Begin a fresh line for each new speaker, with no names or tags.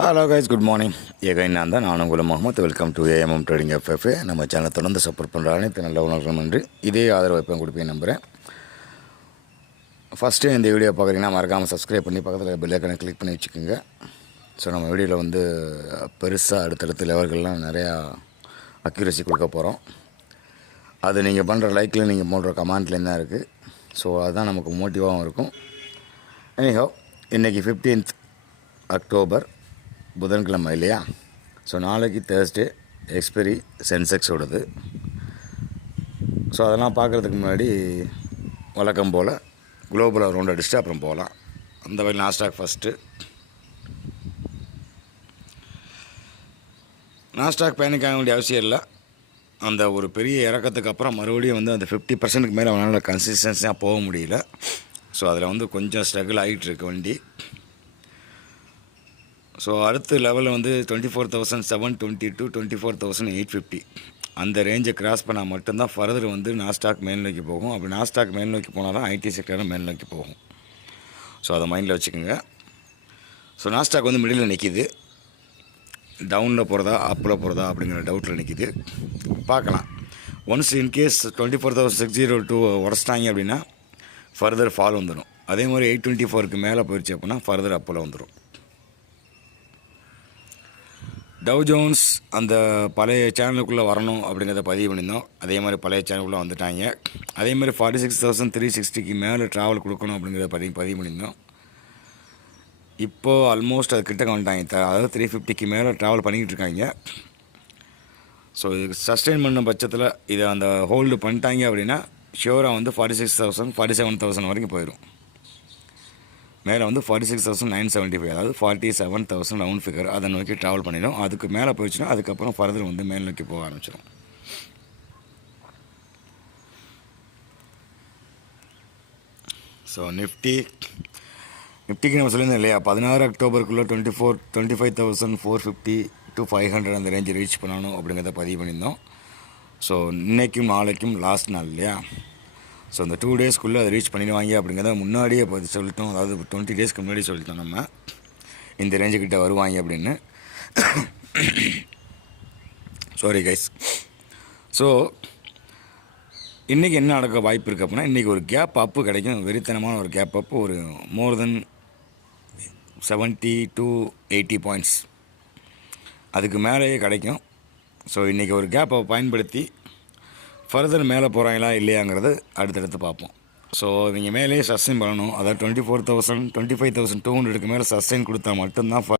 Hello guys good morning again நான் தான். நான் உங்கள் Mohammed. Welcome to AMM trading FFA நம்ம சேனல் தொடர்ந்து சப்போர்ட் பண்ணுற அனைத்து நல்ல உணர்வு நன்றி. இதே ஆதரவு எப்போ கொடுப்பேன் நம்புகிறேன் ஃபஸ்ட்டு இந்த வீடியோ பார்க்குறீங்கன்னா மறக்காமல் சப்ஸ்கிரைப் பண்ணி பக்கத்தில் பெல் ஐக்கனை கிளிக் பண்ணி வச்சுக்கோங்க. ஸோ நம்ம வீடியோவில் வந்து பெருசாக அடுத்தடுத்த லெவல்கள்லாம் நிறையா அக்யூரசி கொடுக்க போகிறோம் அது நீங்கள் பண்ணுற லைக்கில் நீங்கள் போடுற கமெண்ட்லேருந்து தான் இருக்குது ஸோ அதுதான் நமக்கு மோட்டிவாகவும் இருக்கும். எனிஹோ இன்றைக்கி ஃபிஃப்டீன்த் அக்டோபர் புதன்கிழமை இல்லையா? ஸோ நாளைக்கு தேர்ஸ்டே எக்ஸ்பெரி சென்செக்ஸோடது ஸோ அதெல்லாம் பார்க்குறதுக்கு முன்னாடி வழக்கம் போல் குளோபல் ரவுண்ட் அடிச்சுட்டு அப்புறம் போகலாம். அந்த வழி நாஸ்டாக் ஃபஸ்ட்டு நாஸ்டாக் பேனிக் ஆக வேண்டிய அவசியம் இல்லை. அந்த ஒரு பெரிய இறக்கத்துக்கு அப்புறம் மறுபடியும் வந்து அந்த ஃபிஃப்டி பர்சன்ட்டுக்கு மேலே அவனால் கன்சிஸ்டன்ஸாக போக முடியல. ஸோ அதில் வந்து கொஞ்சம் ஸ்ட்ரகிள் ஆகிட்டு இருக்கு வண்டி. ஸோ அடுத்த லெவலில் வந்து twenty four thousand seven twenty two twenty four thousand eight fifty அந்த ரேஞ்சை கிராஸ் பண்ணால் மட்டும்தான் ஃபர்தர் வந்து நாஸ்டாக் மேல் நோக்கி போகும். அப்படி நாஸ்டாக் மேல் நோக்கி போனால் தான் ஐடி செக்டரும் மேல் நோக்கி போகும். ஸோ அதை மைண்டில் வச்சுக்கோங்க. ஸோ நாஸ்டாக் வந்து மிடில் நிற்கிது டவுனில் போகிறதா அப்பில் போகிறதா அப்படிங்கிற டவுட்டில் நிற்கிது பார்க்கலாம். Once in case twenty four thousand six zero two உடச்சிட்டாங்க அப்படின்னா ஃபர்தர் ஃபால் வந்துடும் அதே மாதிரி எயிட் டுவெண்ட்டி ஃபோருக்கு மேலே போயிடுச்சு அப்படின்னா ஃபர்தர் அப்பில் வந்துடும் டவ் ஜோன்ஸ் அந்த பழைய சேனலுக்குள்ளே வரணும் அப்படிங்கிறத பதிவு பண்ணியிருந்தோம். அதே மாதிரி பழைய சேனலுக்குள்ளே வந்துட்டாங்க. அதே மாதிரி ஃபார்ட்டி சிக்ஸ் தௌசண்ட் த்ரீ சிக்ஸ்டிக்கு மேலே ட்ராவல் கொடுக்கணும் அப்படிங்கிறத பதிவு பதிவு பண்ணியிருந்தோம். இப்போது ஆல்மோஸ்ட் அது கிட்ட வந்துட்டாங்க த- அதாவது த்ரீ ஃபிஃப்டிக்கு மேலே ட்ராவல் பண்ணிக்கிட்டு இருக்காங்க. ஸோ இதுக்கு சஸ்டெயின் பண்ண பட்சத்தில் இதை அந்த ஹோல்டு பண்ணிட்டாங்க அப்படின்னா ஷியோராக வந்து forty six thousand forty seven thousand வரைக்கும் போயிடும். மேலே வந்து forty six thousand nine seventy five அதாவது forty seven thousand round figure அதை நோக்கி ட்ராவல் பண்ணிடும். அதுக்கு மேலே போயிடுச்சுன்னா அதுக்கப்புறம் ஃபர்தர் வந்து மேல் நோக்கி போக ஆரம்பிச்சிடும். ஸோ நிஃப்டி நிஃப்டிக்கு நம்ம சொல்லியிருந்தோம் இல்லையா பதினாறு அக்டோபருக்குள்ளே twenty four twenty five thousand four fifty to five hundred அந்த ரேஞ்சை ரீச் பண்ணணும் அப்படிங்கிறத பதிவு பண்ணியிருந்தோம். ஸோ இன்றைக்கும் நாளைக்கும் லாஸ்ட் நாள் இல்லையா? ஸோ அந்த டூ டேஸ்க்குள்ளே அதை ரீச் பண்ணிடுவாங்க அப்படிங்கிறத முன்னாடியே பதி சொல்லிட்டோம். அதாவது டுவெண்ட்டி டேஸ்க்கு முன்னாடி சொல்லிட்டோம் நம்ம. இந்த ரேஞ்சுக்கிட்ட வருவாங்க அப்படின்னு. சாரி கைஸ் ஸோ இன்றைக்கி என்ன நடக்க வாய்ப்பு இருக்குது அப்படின்னா இன்றைக்கி ஒரு கேப் அப்பு கிடைக்கும். வெறித்தனமான ஒரு கேப் அப்பு ஒரு more than seventy to eighty points அதுக்கு மேலேயே கிடைக்கும். ஸோ இன்றைக்கி ஒரு கேப்பை பயன்படுத்தி ஃபர்தர் மேலே போகிறாங்களா இல்லையாங்கிறது அடுத்தடுத்து பார்ப்போம். ஸோ நீங்கள் மேலேயே சஸ்டைன் பண்ணணும். அதாவது twenty four thousand twenty five thousand two ஹண்ட்ரடுக்கு மேலே சஸ்டைன் கொடுத்தா மட்டும்தான்